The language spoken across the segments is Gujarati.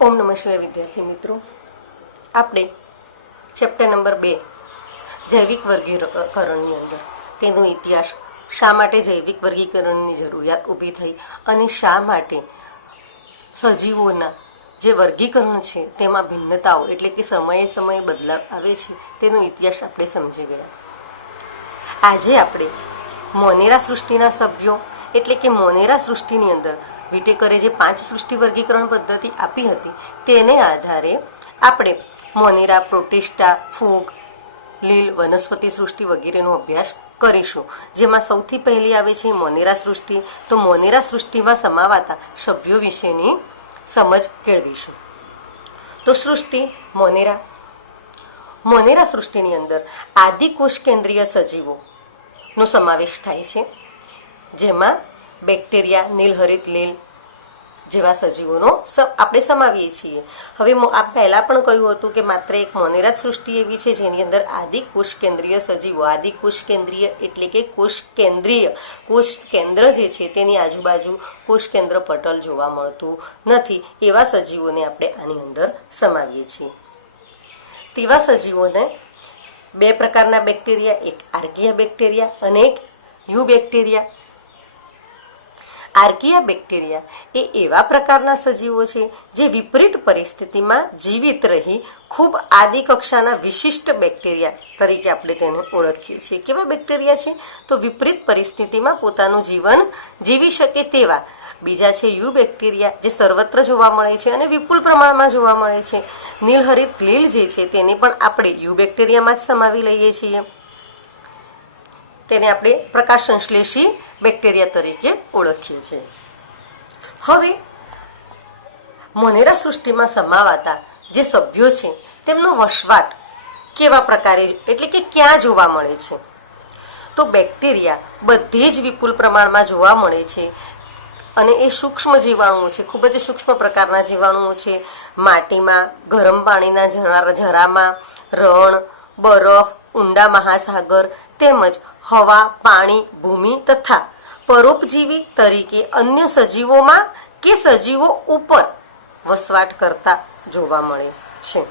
ઓમ નમઃ શિવાય વિદ્યાર્થી મિત્રો, આપણે ચેપ્ટર નંબર 2 જૈવિક વર્ગીકરણની અંદર તેનો ઇતિહાસ, શા માટે જૈવિક વર્ગીકરણની જરૂરિયાત ઊભી થઈ અને શા માટે સજીવોના જે વર્ગીકરણ છે તેમાં ભિન્નતાઓ એટલે કે સમયે સમયે બદલાવ આવે છે તેનો ઇતિહાસ આપણે સમજી ગયા. આજે આપણે મોનેરા સૃષ્ટિના સભ્યો એટલે કે મોનેરા સૃષ્ટિની અંદર વિટેકરે જે 5 સૃષ્ટિ વર્ગીકરણ પદ્ધતિ આપી હતી તેને આધારે આપણે મોનેરા, પ્રોટિસ્ટા, ફૂગ, લીલ, વનસ્પતિ સૃષ્ટિ વગેરેનો અભ્યાસ કરીશું. જેમાં સૌથી પહેલી આવે છે મોનેરા સૃષ્ટિ. તો મોનેરા સૃષ્ટિમાં સમાવાતા સભ્યો વિશેની સમજ કેળવીશું. તો સૃષ્ટિ મોનેરા સૃષ્ટિની અંદર આદિકોષ કેન્દ્રીય સજીવોનો સમાવેશ થાય છે, જેમાં બેક્ટેરિયા, નીલહરિત લીલ જેવા સજીવોનો આપણે સમાવીએ છીએ. હવે આ પહેલા પણ કહ્યું હતું કે માત્ર એક મોનેરા સૃષ્ટિ એવી છે જેની અંદર આદિકોષ કેન્દ્રીય સજીવો, આદિકોષ કેન્દ્રીય એટલે કે કોષ કેન્દ્રીય, કોષ કેન્દ્ર જે છે તેની આજુબાજુ કોષ કેન્દ્ર પટલ જોવા મળતું નથી, એવા સજીવોને આપણે આની અંદર સમાવીએ છીએ. તેવા સજીવોને 2 પ્રકારના બેક્ટેરિયા, એક આર્કિયા બેક્ટેરિયા અને એક યુ બેક્ટેરિયા. આર્કિયા બેક્ટેરિયા એ એવા પ્રકારના સજીવો છે જે વિપરીત પરિસ્થિતિમાં જીવિત રહી ખૂબ આદિ કક્ષાના વિશિષ્ટ બેક્ટેરિયા તરીકે આપણે તેને ઓળખીએ છીએ. કેવા બેક્ટેરિયા છે? તો વિપરીત પરિસ્થિતિમાં પોતાનું જીવન જીવી શકે તેવા. બીજા છે યુ બેક્ટેરિયા, જે સર્વત્ર જોવા મળે છે અને વિપુલ પ્રમાણમાં જોવા મળે છે. નીલહરિત લીલ જે છે તેને પણ આપણે યુ બેક્ટેરિયામાં જ સમાવી લઈએ છીએ. તેને આપણે પ્રકાશ સંશ્લેષી બેક્ટેરિયા તરીકે ઓળખીએ છીએ. હવે મોનેરા સૃષ્ટિમાં સમાવાતા જે સભ્યો છે તેમનો વસવાટ કેવા પ્રકારે એટલે કે ક્યાં જોવા મળે છે? તો બેક્ટેરિયા બધે જ વિપુલ પ્રમાણમાં જોવા મળે છે અને એ સૂક્ષ્મ જીવાણુઓ છે, ખૂબ જ સૂક્ષ્મ પ્રકારના જીવાણુઓ છે. માટીમાં, ગરમ પાણીના ઝરામાં, રણ, બરફ, ઊંડા મહાસાગર તેમજ હવા, પાણી, ભૂમિ તથા પરોપજીવી તરીકે અન્ય સજીવોમાં કે સજીવો ઉપર વસવાટ કરતા જોવા મળે છે.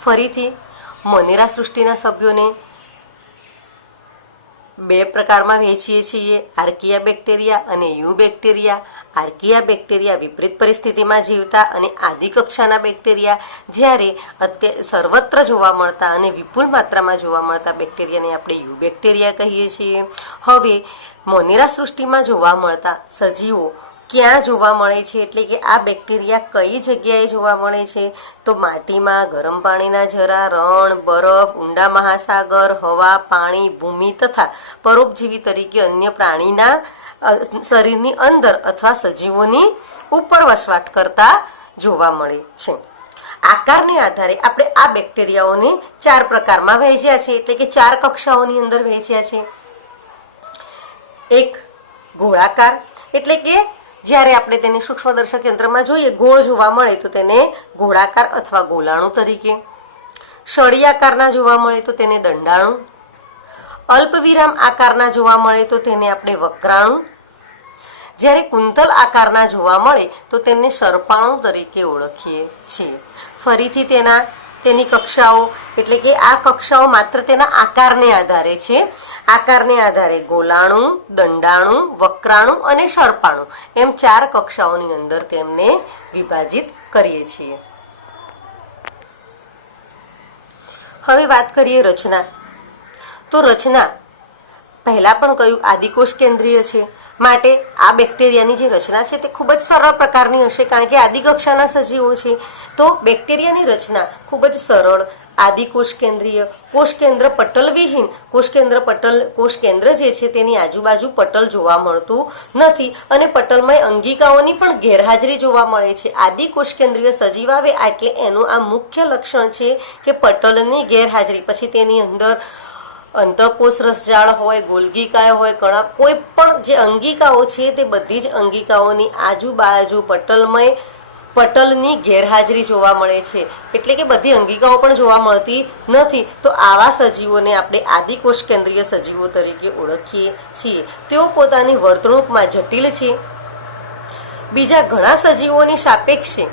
ફરીથી મોનેરા સૃષ્ટિના સભ્યોને 2 પ્રકારમાં વહેંચીએ છીએ, આર્કિયા બેક્ટેરિયા અને યુ બેક્ટેરિયા. આર્કિયા બેક્ટેરિયા વિપરીત પરિસ્થિતિમાં જીવતા અને આદિ કક્ષાના બેક્ટેરિયા. જ્યારે સર્વત્ર જોવા મળતા અને વિપુલ માત્રામાં જોવા મળતા બેક્ટેરિયાને આપણે યુ બેક્ટેરિયા કહીએ છીએ. હવે મોનેરા સૃષ્ટિમાં જોવા મળતા સજીવો ક્યાં જોવા મળે છે એટલે કે આ બેક્ટેરિયા કઈ જગ્યાએ જોવા મળે છે? તો માટીમાં, ગરમ પાણીના ઝરા, રણ, બરફ, ઊંડા મહાસાગર, હવા, પાણી, ભૂમિ તથા પરોપજીવી તરીકે અન્ય પ્રાણીના શરીરની અંદર અથવા સજીવોની ઉપર વસવાટ કરતા જોવા મળે છે. આકારને આધારે આપણે આ બેક્ટેરિયાઓને 4 પ્રકારમાં વહેંચ્યા છે એટલે કે 4 કક્ષાઓની અંદર વહેંચ્યા છે. એક ગોળાકાર એટલે કે જ્યારે આપણે તેને સૂક્ષ્મદર્શક યંત્રમાં જોઈએ ગોળ જોવા મળે તો તેને ગોળાકાર અથવા ગોલાણુ તરીકે. સળિયાકારના જોવા મળે તો તેને દંડાણુ. અલ્પવિરામ આકારના જોવા મળે તો તેને આપણે વક્રાણુ. જ્યારે કુંતલ આકારના જોવા મળે તો તેને સર્પાણુ તરીકે ઓળખીએ છીએ. ફરીથી તેની કક્ષાઓ એટલે કે આ કક્ષાઓ માત્ર તેના આકારને આધારે છે. આકારને આધારે ગોલાણુ, દંડાણુ, વક્રાણુ અને સર્પાણુ એમ 4 કક્ષાઓની અંદર તેમને વિભાજિત કરીએ છીએ. હવે વાત કરીએ રચના. તો રચના પહેલા પણ કહ્યું આદિકોષ કેન્દ્રીય છે, માટે આ બેક્ટેરિયાની જે રચના છે તે ખૂબ જ સરળ પ્રકારની હશે, કારણ કે આદિ કક્ષાના સજીવો છે. તો બેક્ટેરિયાની રચના ખૂબ જ સરળ, આદિકોષ કેન્દ્રીય, કોષ કેન્દ્ર પટલવિહીન. કોષ કેન્દ્ર જે છે તેની આજુબાજુ પટલ જોવા મળતું નથી અને પટલમય અંગિકાઓની પણ ગેરહાજરી જોવા મળે છે. આદિકોષ કેન્દ્રીય સજીવ આવે એટલે એનું આ મુખ્ય લક્ષણ છે કે પટલની ગેરહાજરી. પછી તેની અંદર અંતઃકોષ રસજાળ હોય, ગોલ્ગીકાય હોય, કણા, કોઈ પણ જે અંગિકાઓ છે તે બધી જ અંગિકાઓની આજુબાજુ પટલની ગેરહાજરી જોવા મળે છે, એટલે કે બધી અંગિકાઓ પણ જોવા મળતી નથી. તો આવા સજીવોને આપણે આદિકોષ કેન્દ્રીય સજીવો તરીકે ઓળખીએ છીએ. તેઓ પોતાની વર્તણૂકમાં જટિલ છે. બીજા ઘણા સજીવોની સાપેક્ષે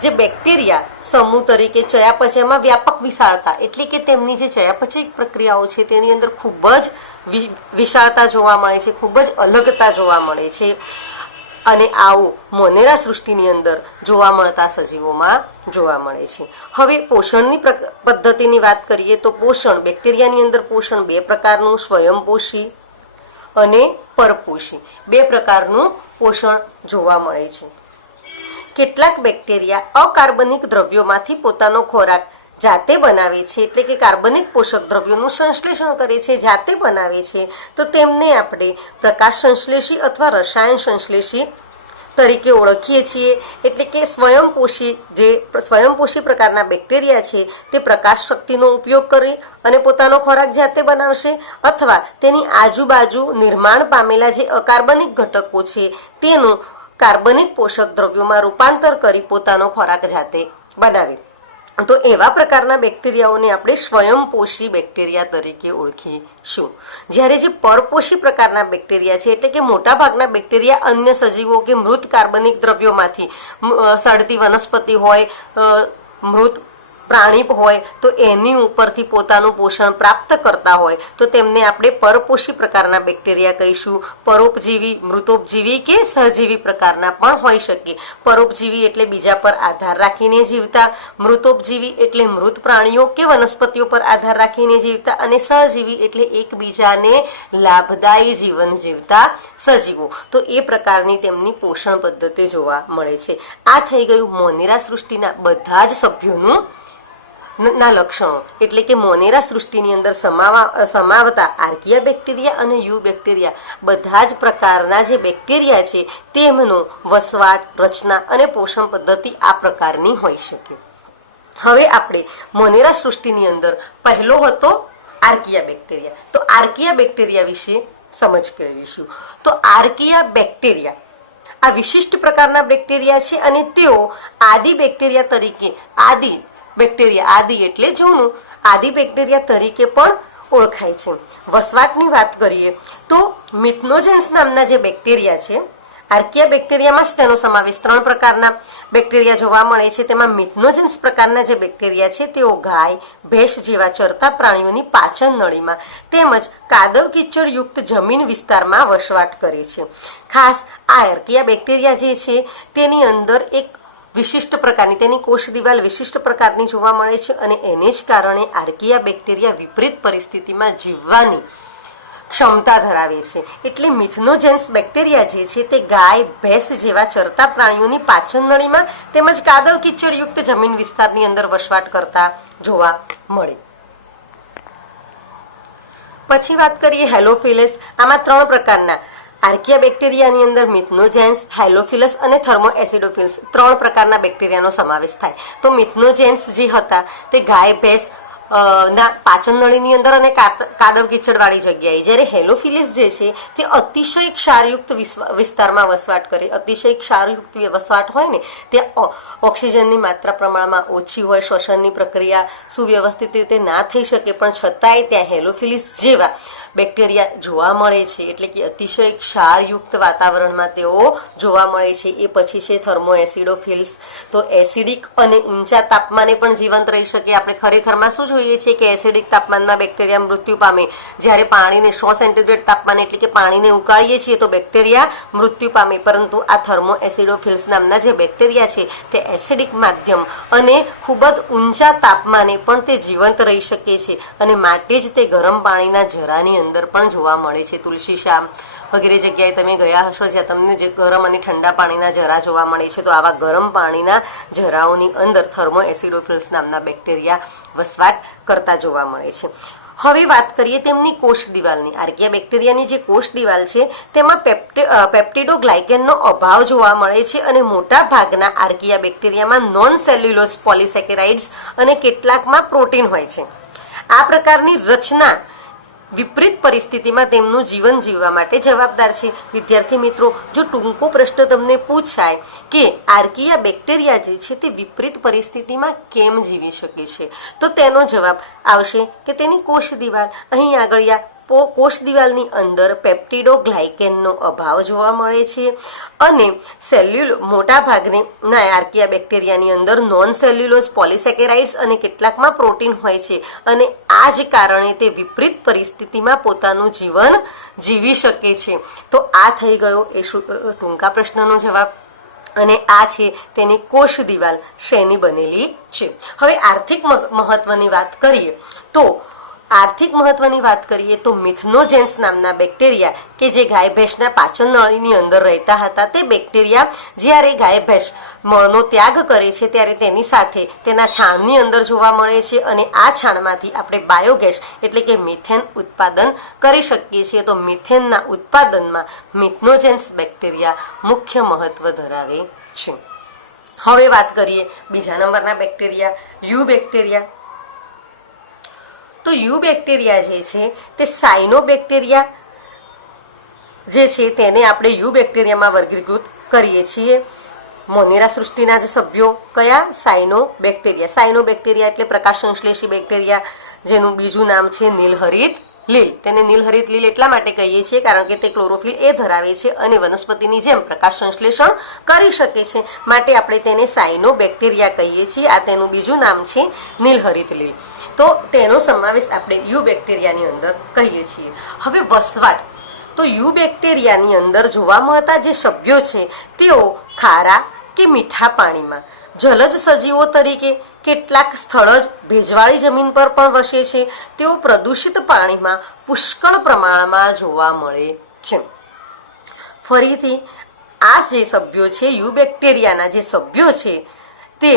જે બેક્ટેરિયા સમૂહ તરીકે ચયાપચયમાં વ્યાપક વિશાળતા, એટલે કે તેમની જે ચયાપચય પ્રક્રિયાઓ છે તેની અંદર ખૂબ જ વિશાળતા જોવા મળે છે, ખૂબ જ અલગતા જોવા મળે છે. અને આવું મોનેરા સૃષ્ટિની અંદર જોવા મળતા સજીવોમાં જોવા મળે છે. હવે પોષણની પદ્ધતિની વાત કરીએ તો પોષણ, બેક્ટેરિયાની અંદર પોષણ બે પ્રકારનું, સ્વયંપોષી અને પરપોષી, બે પ્રકારનું પોષણ જોવા મળે છે. કેટલાક બેક્ટેરિયા અકાર્બનિક દ્રવ્યોમાંથી પોતાનો ખોરાક જાતે બનાવે છે, એટલે કે કાર્બનિક પોષક દ્રવ્યોનું સંશ્લેષણ કરે છે, જાતે બનાવે છે, તો તેમને આપણે પ્રકાશ સંશ્લેષી અથવા રસાયણ સંશ્લેષી તરીકે ઓળખીએ છીએ. એટલે કે સ્વયંપોષી પ્રકારના બેક્ટેરિયા છે તે પ્રકાશ શક્તિનો ઉપયોગ કરી અને પોતાનો ખોરાક જાતે બનાવશે, અથવા તેની આજુબાજુ નિર્માણ પામેલા જે અકાર્બનિક ઘટકો છે તેનું કાર્બનિક પોષક દ્રવ્યોમાં રૂપાંતર કરી પોતાનો ખોરાક જાતે બનાવે. તો એવા પ્રકારના બેક્ટેરિયાઓને આપણે સ્વયંપોષી બેક્ટેરિયા તરીકે ઓળખીશું. જ્યારે જે પરપોષી પ્રકારના બેક્ટેરિયા છે, એટલે કે મોટા ભાગના બેક્ટેરિયા અન્ય સજીવો કે મૃત કાર્બનિક દ્રવ્યોમાંથી, સડતી વનસ્પતિ હોય, મૃત પ્રાણી હોય, તો એની ઉપરથી પોતાનું પોષણ પ્રાપ્ત કરતા હોય તો તેમને આપણે પરપોષી પ્રકારના બેક્ટેરિયા કહીશું. પરોપજીવી, મૃતોપજીવી કે સહજીવી પ્રકારના પણ હોઈ શકે. પરોપજીવી એટલે બીજા પર આધાર રાખીને જીવતા, મૃતોપજીવી એટલે મૃત પ્રાણીઓ કે વનસ્પતિઓ પર આધાર રાખીને જીવતા, અને સહજીવી એટલે એકબીજાને લાભદાયી જીવન જીવતા સજીવો. તો એ પ્રકારની તેમની પોષણ પદ્ધતિ જોવા મળે છે. આ થઈ ગયું મોનેરા સૃષ્ટિના બધા જ સભ્યોનું ના લક્ષણો. એટલે કે મોનેરા સૃષ્ટિની અંદર સમાવતા આર્કિયા બેક્ટેરિયા અને યુ બેક્ટેરિયા, બધા જ પ્રકારના જે બેક્ટેરિયા છે તેમનો વસવાટ, રચના અને પોષણ પદ્ધતિ આ પ્રકારની હોઈ શકે. હવે આપણે મોનેરા સૃષ્ટિની અંદર પહેલો હતો આર્કિયા બેક્ટેરિયા. તો આર્કિયા બેક્ટેરિયા વિશે સમજ કેળવીશું. તો આર્કિયા બેક્ટેરિયા આ વિશિષ્ટ પ્રકારના બેક્ટેરિયા છે અને તેઓ આદિ બેક્ટેરિયા તરીકે, આદિ એટલે જૂનું, આદિ બેક્ટેરિયા તરીકે પણ ઓળખાય છે. વસવાટની વાત કરીએ તો મિથનોજેન્સ નામના જે બેક્ટેરિયા છે, આર્કિયા બેક્ટેરિયામાં જ તેનો સમાવેશ, 3 પ્રકારના બેક્ટેરિયા જોવા મળે છે. તેમાં મિથનોજેન્સ પ્રકારના જે બેક્ટેરિયા છે તેઓ ગાય, ભેંસ જેવા ચરતા પ્રાણીઓની પાચન નળીમાં તેમજ કાદવ કીચડ યુક્ત જમીન વિસ્તારમાં વસવાટ કરે છે. ખાસ આ આર્કિયા બેક્ટેરિયા જે છે તેની અંદર એક વિશિષ્ટ પ્રકારની, તેની કોષ દિવાલ વિશિષ્ટ પ્રકારની જોવા મળે છે અને એને જ કારણે આર્કિયા બેક્ટેરિયા વિપરીત પરિસ્થિતિમાં જીવવાની ક્ષમતા ધરાવે છે. એટલે મિથનોજેન્સ બેક્ટેરિયા જે છે તે ગાય, ભેંસ જેવા ચરતા પ્રાણીઓની પાચન નળીમાં તેમજ કાદવ કીચડ યુક્ત જમીન વિસ્તારની અંદર વસવાટ કરતા જોવા મળે. પછી વાત કરીએ હેલોફિલસ. આમાં 3 પ્રકારના આર્કિયા બેક્ટેરિયાની અંદર મિથનોજેન્સ, હેલોફિલસ અને થર્મોએસિડોફિલ્સ 3 પ્રકારના બેક્ટેરિયાનો સમાવેશ થાય. તો મિથનોજેન્સ જે હતા તે ગાય, ભેંસ ના પાચન નળીની અંદર અને કાદવ કીચડ વાળી જગ્યાએ, જ્યારે હેલોફિલસ જે છે તે અતિશય ક્ષારયુક્ત વિસ્તારમાં વસવાટ કરે. અતિશય ક્ષારયુક્ત વસવાટ હોય ને તે ઓક્સિજનની માત્રા પ્રમાણમાં ઓછી હોય, શ્વસનની પ્રક્રિયા સુવ્યવસ્થિત રીતે ના થઈ શકે, પણ છતાંય ત્યાં હેલોફિલસ જેવા બેક્ટેરિયા જોવા મળે છે. એટલે કે અતિશય ક્ષારયુક્ત વાતાવરણમાં તેઓ જોવા મળે છે. એ પછી છે થર્મોએસિડોફિલ્સ. તો એસિડિક અને ઊંચા તાપમાને પણ જીવંત રહી શકે. આપણે ખરેખરમાં શું જોઈએ છે કે એસિડિક તાપમાનમાં બેક્ટેરિયા મૃત્યુ પામે. જ્યારે પાણીને 100 સેન્ટીગ્રેડ તાપમાને એટલે કે પાણીને ઉકાળીએ છીએ તો બેક્ટેરિયા મૃત્યુ પામે, પરંતુ આ થર્મોએસિડોફિલ્સ નામના જે બેક્ટેરિયા છે તે એસિડિક માધ્યમ અને ખૂબ જ ઊંચા તાપમાને પણ તે જીવંત રહી શકે છે અને માટે જ તે ગરમ પાણીના જરાની અંદર પણ જોવા મળે છે. તુલસી શ્યામ વગેરે જગ્યાએ તમે ગયા હશો જ્યાં તમને જે ગરમ અને ઠંડા પાણીના જરા જોવા મળે છે. તો આવા ગરમ પાણીના જરાઓની અંદર થર્મોએસિડોફિલ્સ નામના બેક્ટેરિયા વસવાટ કરતા જોવા મળે છે. હવે વાત કરીએ તેમની કોષ દિવાલની. આર્કિયા બેક્ટેરિયાની જે કોષ દિવાલ છે તેમાં પેપ્ટિડોગ્લાયકેનનો અભાવ જોવા મળે છે અને મોટા ભાગના આર્કિયા બેક્ટેરિયામાં નોન સેલ્યુલોઝ પોલિસેકેરાઇડ્સ અને કેટલાકમાં પ્રોટીન હોય છે. આ પ્રકારની રચના વિપરીત પરિસ્થિતિમાં તેમનું જીવન જીવવા માટે જવાબદાર છે. વિદ્યાર્થી મિત્રો, જો ટૂંકો પ્રશ્ન તમને પૂછાય કે આર્કિયા બેક્ટેરિયા જે છે તે વિપરીત પરિસ્થિતિમાં કેમ જીવી શકે છે, તો તેનો જવાબ આવશે કે તેની કોષ દિવાલ. અહીં આગળ કોષ દિવાલની અંદર પેપ્ટિડોગ્લાયકેનનો અભાવ જોવા મળે છે અને મોટા ભાગના આર્કિયા બેક્ટેરિયાની અંદર નોન સેલ્યુલોઝ પોલિસેકેરાઇડ્સ અને કેટલાકમાં પ્રોટીન હોય છે અને આ જ કારણે તે વિપરીત પરિસ્થિતિમાં પોતાનું જીવન જીવી શકે છે. તો આ થઈ ગયો એ ટૂંકા પ્રશ્નનો જવાબ. અને આ છે તેની કોષ દિવાલ શેની બનેલી છે. હવે આર્થિક મહત્વની વાત કરીએ તો મિથનોજેન્સ નામના બેક્ટેરિયા કે જે ગાય ભેંસના પાચન નળીની અંદર રહેતા હતા, તે બેક્ટેરિયા જ્યારે ગાય ભેંસ મળનો ત્યાગ કરે છે ત્યારે તેની સાથે તેના છાણની અંદર જોવા મળે છે અને આ છાણમાંથી આપણે બાયોગેસ એટલે કે મિથેન ઉત્પાદન કરી શકીએ છીએ. તો મિથેનના ઉત્પાદનમાં મિથનોજેન્સ બેક્ટેરિયા મુખ્ય મહત્વ ધરાવે છે. હવે વાત કરીએ બીજા નંબરના બેક્ટેરિયા, યુ બેક્ટેરિયા. તો યુ બેક્ટેરિયા જે છે તે સાયનોબેક્ટેરિયા જે છે તેને આપણે યુ બેક્ટેરિયામાં વર્ગીકૃત કરીએ છીએ. મોનેરા સૃષ્ટિના જ સભ્યો કયા? સાયનોબેક્ટેરિયા એટલે પ્રકાશ સંશ્લેષી બેક્ટેરિયા, જેનું બીજું નામ છે નીલહરિત લીલ. તેને નીલહરિત લીલ એટલા માટે કહીએ છીએ કારણ કે તે ક્લોરોફિલ એ ધરાવે છે અને વનસ્પતિની જેમ પ્રકાશ સંશ્લેષણ કરી શકે છે, માટે આપણે તેને સાયનોબેક્ટેરિયા કહીએ છીએ. આ તેનું બીજું નામ છે નીલહરિત લીલ. તો તેનો સમાવેશ આપણે યુ બેક્ટેરિયાની અંદર કહીએ છીએ. હવે વસવાટ, તો યુ બેક્ટેરિયાની અંદર જોવા મળતા જે સભ્યો છે તેઓ ખારા કે મીઠા પાણીમાં, જલજ સજીવો તરીકે, કેટલાક સ્થળજ ભેજવાળી જમીન પર પણ વસે છે. તેઓ પ્રદૂષિત પાણીમાં પુષ્કળ પ્રમાણમાં જોવા મળે છે. ફરીથી આ જે સભ્યો છે યુ બેક્ટેરિયાના જે સભ્યો છે તે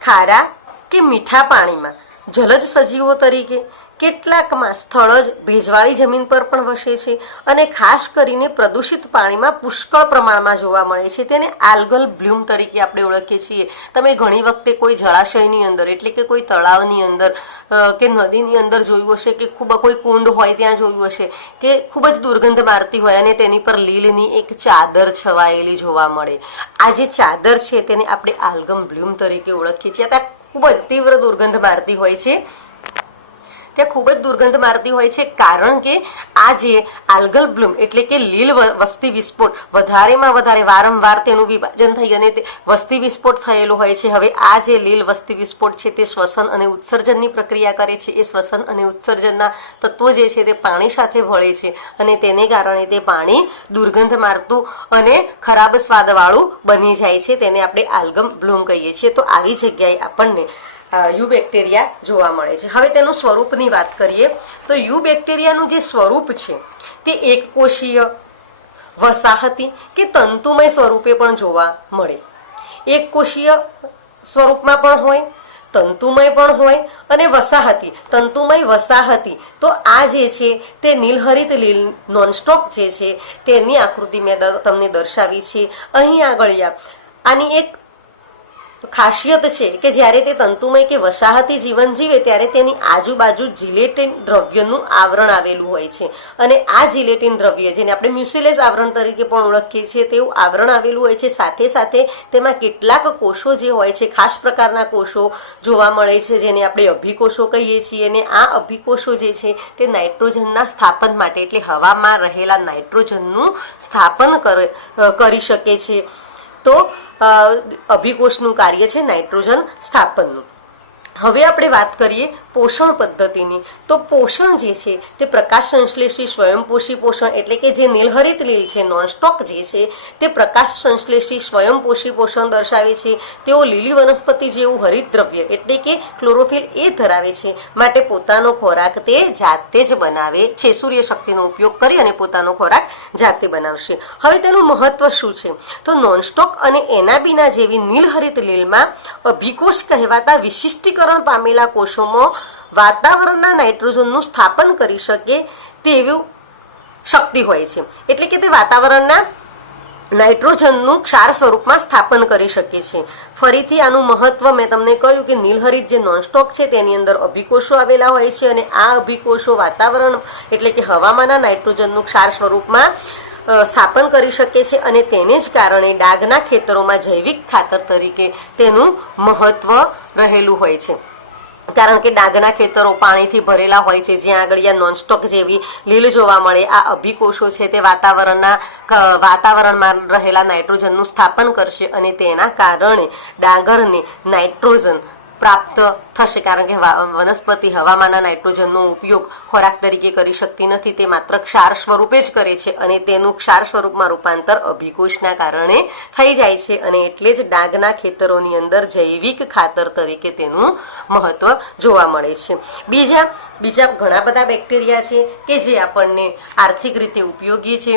ખારા કે મીઠા પાણીમાં, જલજ સજીવો તરીકે, કેટલાકમાં સ્થળજ ભેજવાળી જમીન પર પણ વસે છે અને ખાસ કરીને પ્રદૂષિત પાણીમાં પુષ્કળ પ્રમાણમાં જોવા મળે છે. તેને આલ્ગલ બ્લૂમ તરીકે આપણે ઓળખીએ છીએ. તમે ઘણી વખતે કોઈ જળાશયની અંદર એટલે કે કોઈ તળાવની અંદર કે નદીની અંદર જોયું હશે કે ખૂબ કોઈ કુંડ હોય ત્યાં જોયું હશે કે ખૂબ જ દુર્ગંધ મારતી હોય અને તેની પર લીલની એક ચાદર છવાયેલી જોવા મળે. આ જે ચાદર છે તેને આપણે આલ્ગમ બ્લૂમ તરીકે ઓળખીએ છીએ. ત્યાં ખૂબ જ તીવ્ર દુર્ગંધ મારતી હોય છે. કારણ કે આ જે આલ્ગલ બ્લૂમ એટલે કે લીલ વસ્તી વિસ્ફોટ વધારેમાં વધારે વારંવાર તેનું વિભાજન થઈ અને તે વસ્તી વિસ્ફોટ થયેલો હોય છે. હવે આ જે લીલ વસ્તી વિસ્ફોટ છે તે શ્વસન અને ઉત્સર્જનની પ્રક્રિયા કરે છે. એ શ્વસન અને ઉત્સર્જનના તત્વો જે છે તે પાણી સાથે ભળે છે અને તેને કારણે તે પાણી દુર્ગંધ મારતું અને ખરાબ સ્વાદવાળું બની જાય છે. તેને આપણે આલ્ગમ બ્લૂમ કહીએ છીએ. તો આવી જગ્યાએ આપણને યુ બેક્ટેરિયા જોવા મળે છે. હવે તેનું સ્વરૂપની વાત કરીએ તો યુ બેક્ટેરિયાનું જે સ્વરૂપ છે તે એકકોષીય, વસાહતી કે તંતુમય સ્વરૂપે પણ જોવા મળે. એકકોષીય સ્વરૂપમાં પણ હોય, તંતુમય પણ હોય અને વસાહતી, તંતુમય વસાહતી. તો આ જે છે તે નીલહરિત લીલ નોનસ્ટોપ જે છે તેની આકૃતિ મેં તમને દર્શાવી છે અહીં આગળ. આની એક ખાસિયત છે કે જ્યારે તે તંતુમય કે વસાહતી જીવન જીવે ત્યારે તેની આજુબાજુ જિલેટિન દ્રવ્યનું આવરણ આવેલું હોય છે અને આ જિલેટિન દ્રવ્ય જેને આપણે મ્યુસિલેઝ આવરણ તરીકે પણ ઓળખીએ છીએ તેવું આવરણ આવેલું હોય છે. સાથે સાથે તેમાં કેટલાક કોષો જે હોય છે, ખાસ પ્રકારના કોષો જોવા મળે છે જેને આપણે અભિકોષો કહીએ છીએ. અને આ અભિકોષો જે છે તે નાઇટ્રોજનના સ્થાપન માટે એટલે હવામાં રહેલા નાઇટ્રોજનનું સ્થાપન કરી શકે છે. તો અભિકોષનું કાર્ય છે નાઇટ્રોજન સ્થાપનનું. હવે આપણે વાત કરીએ પોષણ પદ્ધતિની. તો પોષણ જે છે તે પ્રકાશ સંશ્લેષી સ્વયંપોષી પોષણ એટલે કે જે નીલહરિત લીલ છે, નોનસ્ટોક જે છે તે પ્રકાશ સંશ્લેષી સ્વયંપોષી પોષણ દર્શાવે છે. તેઓ લીલી વનસ્પતિ જેવું હરિત દ્રવ્ય એટલે કે ક્લોરોફિલ એ ધરાવે છે, માટે પોતાનો ખોરાક તે જાતે જ બનાવે છે. સૂર્ય શક્તિનો ઉપયોગ કરી અને પોતાનો ખોરાક જાતે બનાવશે. હવે તેનું મહત્વ શું છે? તો નોનસ્ટોક અને એનાબીના જેવી નીલહરિત લીલમાં અભિકોષ કહેવાતા વિશિષ્ટીકરણ પામેલા કોષોમાં વાતાવરણના નાઇટ્રોજનનું સ્થાપન કરી શકે તેવી શક્તિ હોય છે. એટલે કે તે વાતાવરણના નાઇટ્રોજનનું ક્ષાર સ્વરૂપમાં સ્થાપન કરી શકે છે. ફરીથી આનું મહત્વ મેં તમને કહ્યું કે નીલહરિત જે નોનસ્ટોક છે તેની અંદર અભિકોષો આવેલા હોય છે અને આ અભિકોષો વાતાવરણ એટલે કે હવામાંના નાઇટ્રોજનનું ક્ષાર સ્વરૂપમાં સ્થાપન કરી શકે છે અને તેને જ કારણે ડાંગના ખેતરોમાં જૈવિક ખાતર તરીકે તેનું મહત્વ રહેલું હોય છે. કારણ કે ડાંગના ખેતરો પાણીથી ભરેલા હોય છે, જ્યાં આગળ નોનસ્ટોક જેવી લીલ જોવા મળે. આ અભિકોષો છે તે વાતાવરણમાં રહેલા નાઇટ્રોજનનું સ્થાપન કરશે અને તેના કારણે ડાંગરને નાઇટ્રોજન પ્રાપ્ત થશે. કારણ કે વનસ્પતિ હવામાંના નાઇટ્રોજનનો ઉપયોગ ખોરાક તરીકે કરી શકતી નથી, તે માત્ર ક્ષાર સ્વરૂપે જ કરે છે અને તેનું ક્ષાર સ્વરૂપમાં રૂપાંતર અભિકોષના કારણે થઈ જાય છે અને એટલે જ ડાંગના ખેતરોની અંદર જૈવિક ખાતર તરીકે તેનું મહત્વ જોવા મળે છે. બીજા ઘણા બધા બેક્ટેરિયા છે કે જે આપણને આર્થિક રીતે ઉપયોગી છે,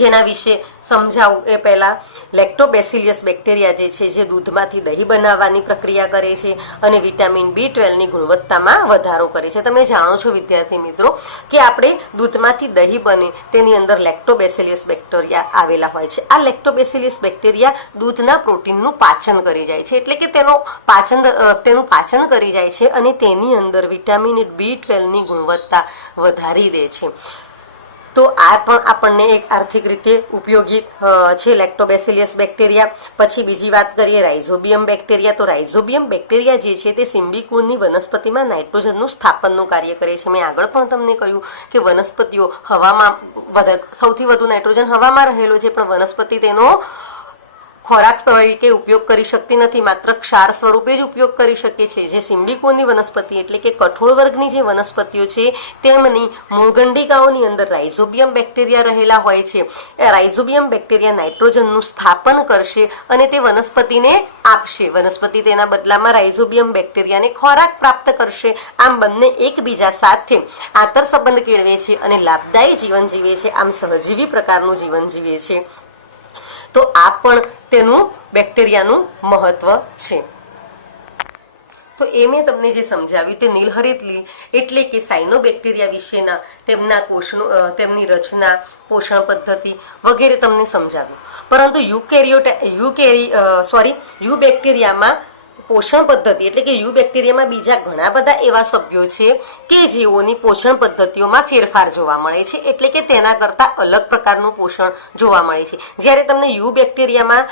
જેના વિશે સમજાવું એ પહેલા લેક્ટોબેસિલિયસ બેક્ટેરિયા જે છે, જે દૂધમાંથી દહીં બનાવવાની પ્રક્રિયા કરે છે અને વિટામિન B12ની ગુણવત્તામાં વધારો કરે છે. તમે જાણો છો વિદ્યાર્થી મિત્રો કે આપણે દૂધમાંથી દહીં બને તેની અંદર લેક્ટોબેસિલિયસ બેક્ટેરિયા આવેલા હોય છે. આ લેક્ટોબેસિલિયસ બેક્ટેરિયા દૂધના પ્રોટીનનું પાચન કરી જાય છે, એટલે કે તેનું પાચન કરી જાય છે અને તેની અંદર વિટામિન B12ની ગુણવત્તા વધારી દે છે. તો આ પણ આપણને એક આર્થિક રીતે ઉપયોગી છે લેક્ટોબેસિલિયસ બેક્ટેરિયા. પછી બીજી વાત કરીએ રાઇઝોબિયમ બેક્ટેરિયા. તો રાઇઝોબિયમ બેક્ટેરિયા જે છે તે સિમ્બિકુળની વનસ્પતિમાં નાઇટ્રોજનનું સ્થાપનનું કાર્ય કરે છે. મેં આગળ પણ તમને કહ્યું કે વનસ્પતિઓ હવામાં સૌથી વધુ નાઇટ્રોજન હવામાં રહેલો છે, પણ વનસ્પતિ તેનો ખોરાક તરીકે ઉપયોગ કરી શકતી નથી, માત્ર ક્ષાર સ્વરૂપે જ ઉપયોગ કરી શકે છે. જે સિમ્બિકોની વનસ્પતિ એટલે કે કઠોળ વર્ગની જે વનસ્પતિઓ છે તેમની મૂળગંડિકાઓની અંદર રાઇઝોબિયમ બેક્ટેરિયા રહેલા હોય છે. રાઇઝોબિયમ બેક્ટેરિયા નાઇટ્રોજનનું સ્થાપન કરશે અને તે વનસ્પતિને આપશે. વનસ્પતિ તેના બદલામાં રાઇઝોબિયમ બેક્ટેરિયાને ખોરાક પ્રાપ્ત કરશે. આમ બંને એકબીજા સાથે આંતર સંબંધ કેળવે છે અને લાભદાયી જીવન જીવે છે. આમ સહજીવી પ્રકારનું જીવન જીવે છે. તો આ પણ તેનું બેક્ટેરિયાનું મહત્વ છે. તો એ મેં તમને જે સમજાવ્યું તે નીલહરિત લીલ એટલે કે સાયનોબેક્ટેરિયા વિશેના તેમના કોષનું તેમની રચના, પોષણ પદ્ધતિ વગેરે તમને સમજાવ્યું. પરંતુ યુ બેક્ટેરિયામાં પોષણ પદ્ધતિ એટલે કે યુ બેક્ટેરિયામાં બીજા ઘણા બધા એવા સભ્યો છે કે જેઓની પોષણ પદ્ધતિઓમાં ફેરફાર જોવા મળે છે, એટલે કે તેના કરતા અલગ પ્રકારનું પોષણ જોવા મળે છે. જ્યારે તમને યુ બેક્ટેરિયામાં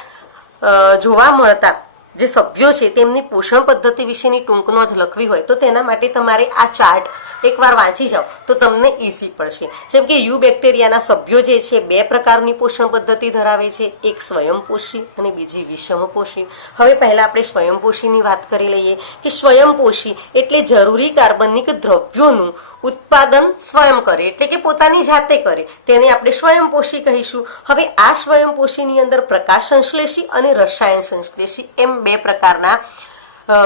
જોવા મળતા જે સભ્યો છે તેમની પોષણ પદ્ધતિ વિશેની ટૂંક નોંધ લખવી હોય તો તેના માટે તમારે આ ચાર્ટ એકવાર વાંચી જાઓ તો તમને ઈઝી પડશે. જેમ કે યુ બેક્ટેરિયાના સભ્યો જે છે બે પ્રકારની પોષણ પદ્ધતિ ધરાવે છે, એક સ્વયંપોષી અને બીજી વિષમપોષી. હવે પહેલા આપણે સ્વયંપોષીની વાત કરી લઈએ કે સ્વયંપોષી એટલે જરૂરી કાર્બનિક દ્રવ્યોનું ઉત્પાદન સ્વયં કરે એટલે કે પોતાની જાતે કરે, તેને આપણે સ્વયંપોષી કહીશું. હવે આ સ્વયંપોષીની અંદર પ્રકાશ સંશ્લેષી અને રસાયણ સંશ્લેષી એમ બે પ્રકારના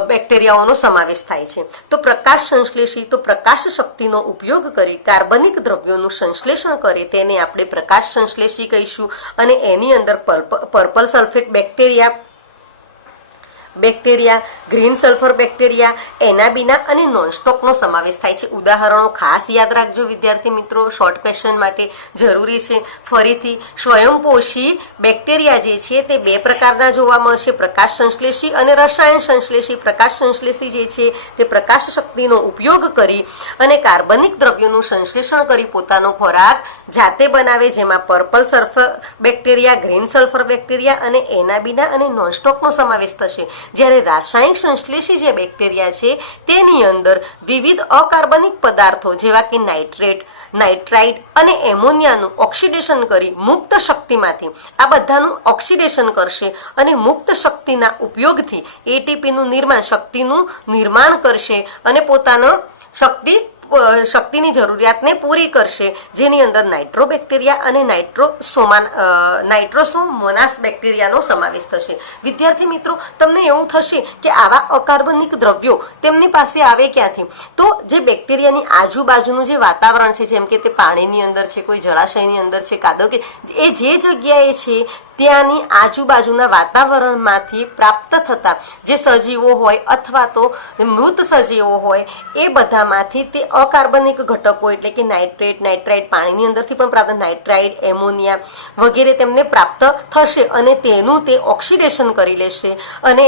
બેક્ટેરિયાઓનો સમાવેશ થાય છે. તો પ્રકાશ સંશ્લેષી તો પ્રકાશ શક્તિનો ઉપયોગ કરી કાર્બનિક દ્રવ્યોનું સંશ્લેષણ કરે તેને આપણે પ્રકાશ સંશ્લેષી કહીશું. અને એની અંદર purple sulphate bacteria, green sulphur bacteria, anabaena અને નોનસ્ટોકનો સમાવેશ થાય છે. ઉદાહરણો ખાસ યાદ રાખજો વિદ્યાર્થી મિત્રો, શોર્ટ ક્વેશ્ચન માટે જરૂરી છે. ફરીથી સ્વયંપોષી બેક્ટેરિયા જે છે તે બે પ્રકારના જોવા મળશે, પ્રકાશ સંશ્લેષી અને રસાયણ સંશ્લેષી. પ્રકાશ સંશ્લેષી જે છે તે પ્રકાશ શક્તિનો ઉપયોગ કરી અને કાર્બનિક દ્રવ્યોનું સંશ્લેષણ કરી પોતાનો ખોરાક જાતે બનાવે, જેમાં purple sulphur bacteria, green sulphur bacteria અને એનાબીના અને નોનસ્ટોકનો સમાવેશ થશે. જ્યારે રાસાયણિક સંશ્લેષી જે બેક્ટેરિયા છે તેની અંદર વિવિધ અકાર્બનિક પદાર્થો જેવા કે નાઇટ્રેટ, નાઇટ્રાઇટ અને એમોનિયાનું ઓક્સિડેશન કરી મુક્ત શક્તિમાંથી આ બધાનું ઓક્સિડેશન કરશે અને મુક્ત શક્તિના ઉપયોગથી એટીપીનું શક્તિનું નિર્માણ કરશે અને પોતાનો શક્તિની જરૂરિયાતને પૂરી કરશે, જેની અંદર નાઇટ્રોબેક્ટેરિયા અને નાઇટ્રોસોમોનાસ બેક્ટેરિયાનો સમાવેશ થશે. વિદ્યાર્થી મિત્રો, તમને એવું થશે કે આવા અકાર્બનિક દ્રવ્યો તેમની પાસે આવે ક્યાંથી? તો જે બેક્ટેરિયાની આજુબાજુનું જે વાતાવરણ છે, જેમ કે તે પાણીની અંદર છે, કોઈ જળાશયની અંદર છે, કાદવ કે એ જે જગ્યાએ છે ત્યાંની આજુબાજુના વાતાવરણમાંથી પ્રાપ્ત થતા જે સજીવો હોય અથવા તો મૃત સજીવો હોય એ બધામાંથી તે અકાર્બનિક ઘટકો એટલે કે નાઇટ્રાઇટ પાણીની અંદરથી પણ પ્રાપ્ત, નાઇટ્રાઇટ, એમોનિયા વગેરે તેમને પ્રાપ્ત થશે અને તેનું તે ઓક્સિડેશન કરી લેશે અને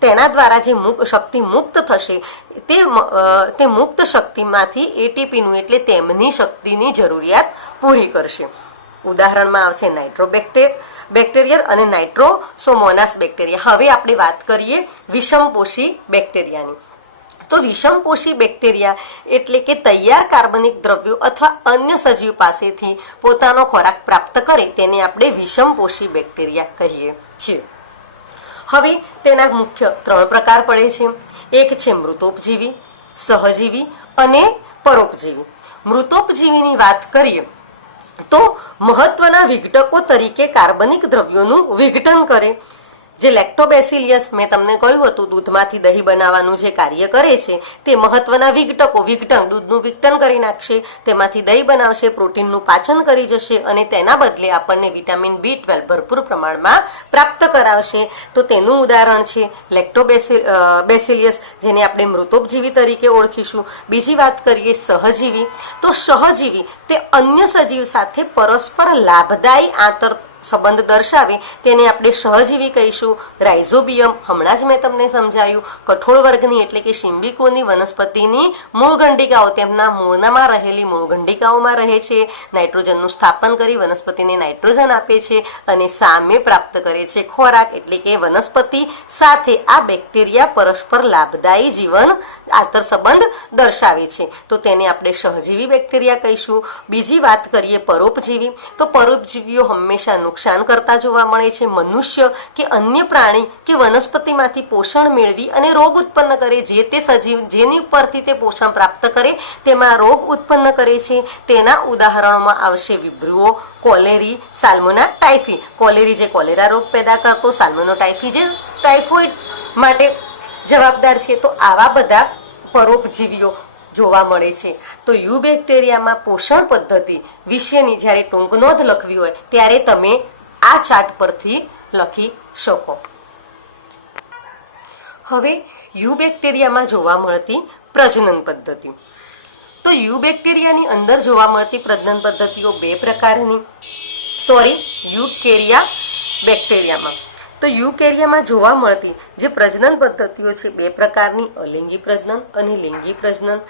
તેના દ્વારા જે શક્તિ મુક્ત થશે તે મુક્ત શક્તિમાંથી એટીપીનું એટલે તેમની શક્તિની જરૂરિયાત પૂરી કરશે. ઉદાહરણમાં આવશે નાઇટ્રોબેક્ટેરિયલ અને નાઇટ્રોસોમોનાસ બેક્ટેરિયા. હવે આપણે વાત કરીએ વિષમપોષી બેક્ટેરિયાની. તો વિષમપોષી બેક્ટેરિયા એટલે કે તૈયાર કાર્બનિક દ્રવ્યો અથવા અન્ય સજીવ પાસેથી પોતાનો ખોરાક પ્રાપ્ત કરે તેને આપણે વિષમપોષી બેક્ટેરિયા કહીએ છીએ. હવે તેના મુખ્ય 3 પ્રકાર પડે છે. એક છે મૃતોપજીવી, સહજીવી અને પરોપજીવી. મૃતોપજીવીની વાત કરીએ તો મહત્વના વિઘટકો તરીકે કાર્બનિક દ્રવ્યોનું વિઘટન કરે. જે લેક્ટોબેસિલિયસ મેં તમને કહ્યું હતું દૂધમાંથી દહીં બનાવવાનું જે કાર્ય કરે છે તે મહત્વના વિઘટન દૂધનું વિઘટન કરી નાખશે, તેમાંથી દહીં બનાવશે, પ્રોટીનનું પાચન કરી જશે અને તેના બદલે આપણને વિટામિન B12 ભરપૂર પ્રમાણમાં પ્રાપ્ત કરાવશે. તો તેનું ઉદાહરણ છે લેક્ટોબેસિલિયસ, જેને આપણે મૃતોપજીવી તરીકે ઓળખીશું. બીજી વાત કરીએ સહજીવી, તો સહજીવી તે અન્ય સજીવ સાથે પરસ્પર લાભદાયી આંતર સંબંધ દર્શાવે તેને આપણે સહજીવી કહીશું. રાઇઝોબિયમ હમણાં જ મેં તમને સમજાયું, કઠોળ વર્ગની એટલે કે શિંબિકોની વનસ્પતિની મૂળગંડિકાઓ તેમના મૂળનામાં રહેલી મૂળગંડિકાઓમાં રહે છે, નાઇટ્રોજનનું સ્થાપન કરી વનસ્પતિને નાઇટ્રોજન આપે છે અને સામે પ્રાપ્ત કરે છે ખોરાક. એટલે કે વનસ્પતિ સાથે આ બેક્ટેરિયા પરસ્પર લાભદાયી જીવન આંતર સંબંધ દર્શાવે છે, તો તેને આપણે સહજીવી બેક્ટેરિયા કહીશું. બીજી વાત કરીએ પરોપજીવી, તો પરોપજીવીઓ હંમેશા નુકસાન કરતા જોવા મળે છે. મનુષ્ય કે અન્ય પ્રાણી કે વનસ્પતિમાંથી પોષણ મેળવી અને રોગ ઉત્પન્ન કરે. જે તે સજીવ જેની ઉપરથી તે પોષણ પ્રાપ્ત કરે તેમાં રોગ ઉત્પન્ન કરે છે. તેના ઉદાહરણોમાં આવશે વિબ્રુઓ, કોલેરી, સાલ્મોના ટાઇફી. કોલેરી જે કોલેરા રોગ પેદા કરતો, સાલ્મોનો ટાઇફી જે ટાઇફોઇડ માટે જવાબદાર છે. તો આવા બધા પરોપજીવીઓ જોવા મળે છે. તો યુ બેક્ટેરિયામાં પોષણ પદ્ધતિ વિશેની જ્યારે ટૂંક નોંધ લખવી હોય ત્યારે તમે આ ચાર્ટ પરથી લખી શકો. હવે યુ બેક્ટેરિયામાં જોવા મળતી પ્રજનન પદ્ધતિ. તો યુ બેક્ટેરિયાની અંદર જોવા મળતી પ્રજનન પદ્ધતિઓ 2 પ્રકારની. યુકેરિયા બેક્ટેરિયામાં તો યુકેરિયામાં જોવા મળતી જે પ્રજનન પદ્ધતિઓ છે 2 પ્રકારની, અલિંગી પ્રજનન અને લિંગી પ્રજનન.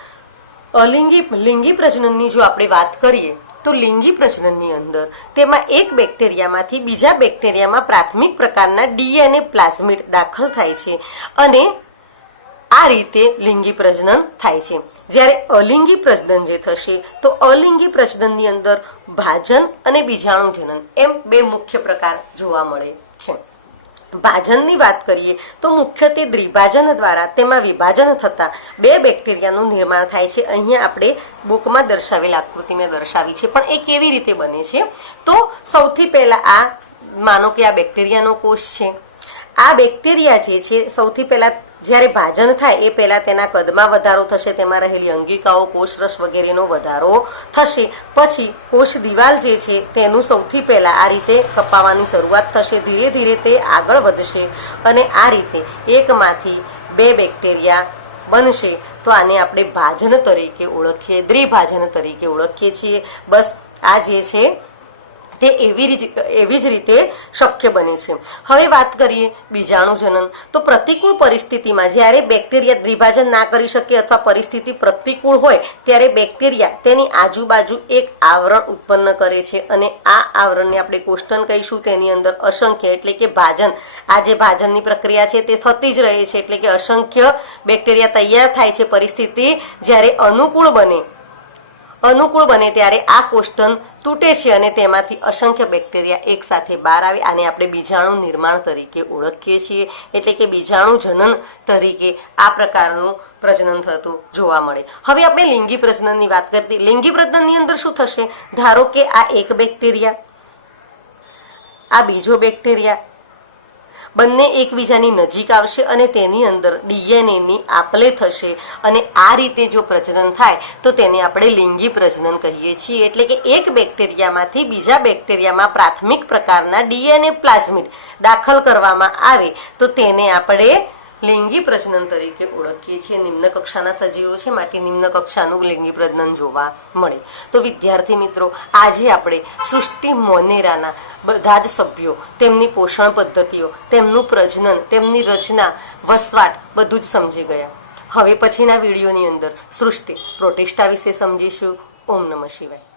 લિંગી પ્રજનનની જો આપણે વાત કરીએ તો લિંગી પ્રજનનની અંદર તેમાં એક બેક્ટેરિયામાંથી બીજા બેક્ટેરિયામાં પ્રાથમિક પ્રકારના ડીએનએ પ્લાઝમિડ દાખલ થાય છે અને આ રીતે લિંગી પ્રજનન થાય છે. જ્યારે અલિંગી પ્રજનન જે થશે તો અલિંગી પ્રજનનની અંદર ભાજન અને બીજાણુ જનન એમ 2 મુખ્ય પ્રકાર જોવા મળે છે. ભાજનની વાત કરીએ તો મુખ્યત્વે દ્વિભાજન દ્વારા તેમાં વિભાજન થતા 2 બેક્ટેરિયાનું નિર્માણ થાય છે. અહીંયા આપણે બુકમાં દર્શાવેલ આકૃતિ મેં દર્શાવી છે, પણ એ કેવી રીતે બને છે? તો સૌથી પહેલા આ માનો કે આ બેક્ટેરિયાનો કોષ છે. આ બેક્ટેરિયા જે છે સૌથી પહેલા જ્યારે ભાજન થાય એ પહેલા તેના કદમાં વધારો થશે, તેમાં રહેલી અંગિકાઓ, કોષરસ વગેરેનો વધારો થશે. પછી કોષ દિવાલ જે છે તેનું સૌથી પહેલા આ રીતે કપાવાની શરૂઆત થશે. ધીરે ધીરે તે આગળ વધશે અને આ રીતે એકમાંથી 2 બેક્ટેરિયા બનશે. તો આને આપણે ભાજન તરીકે ઓળખીએ, દ્વિભાજન તરીકે ઓળખીએ છીએ. બસ આ જે છે તે એવી જ રીતે શક્ય બને છે. હવે વાત કરીએ બીજાણુ જનન. તો પ્રતિકૂળ પરિસ્થિતિમાં જ્યારે બેક્ટેરિયા દ્વિભાજન ના કરી શકે અથવા પરિસ્થિતિ પ્રતિકૂળ હોય ત્યારે બેક્ટેરિયા તેની આજુબાજુ એક આવરણ ઉત્પન્ન કરે છે અને આ આવરણને આપણે કોષ્ટન કહીશું. તેની અંદર અસંખ્ય એટલે કે ભાજન, આ જે ભાજનની પ્રક્રિયા છે તે થતી જ રહે છે. એટલે કે અસંખ્ય બેક્ટેરિયા તૈયાર થાય છે. પરિસ્થિતિ જ્યારે અનુકૂળ બને ત્યારે આ કોષ્ટન તૂટે છે અને તેમાંથી અસંખ્ય બેક્ટેરિયા એક સાથે બહાર આવે. આને આપણે બીજાણુ નિર્માણ તરીકે ઓળખીએ છીએ. એટલે કે બીજાણુ જનન તરીકે આ પ્રકારનું પ્રજનન થતું જોવા મળે. હવે આપણે લિંગી પ્રજનનની વાત કરતી. લિંગી પ્રજનનની અંદર શું થશે? ધારો કે આ એક બેક્ટેરિયા, આ બીજો બેક્ટેરિયા, બંને એકબીજાની નજીક આવશે અને તેની અંદર ડીએનએની આપલે થશે અને આ રીતે જો પ્રજનન થાય તો તેને આપણે લિંગી પ્રજનન કહીએ છીએ. એટલે કે એક બેક્ટેરિયામાંથી બીજા બેક્ટેરિયામાં પ્રાથમિક પ્રકારના ડીએનએ પ્લાઝમિડ દાખલ કરવામાં આવે તો તેને આપણે લિંગી પ્રજનન તરીકે ઓળખીએ છીએ. નિમ્ન કક્ષાના સજીવો છે માટે નિમ્ન કક્ષાનું લિંગી પ્રજનન જોવા મળે. તો વિદ્યાર્થી મિત્રો, આજે આપણે સૃષ્ટિ મોનેરાના બધા જ સભ્યો, તેમની પોષણ પદ્ધતિઓ, તેમનું પ્રજનન, તેમની રચના, વસવાટ બધું જ સમજી ગયા. હવે પછીના વિડીયોની અંદર સૃષ્ટિ પ્રોટિસ્ટા વિશે સમજીશું. ઓમ નમઃ શિવાય.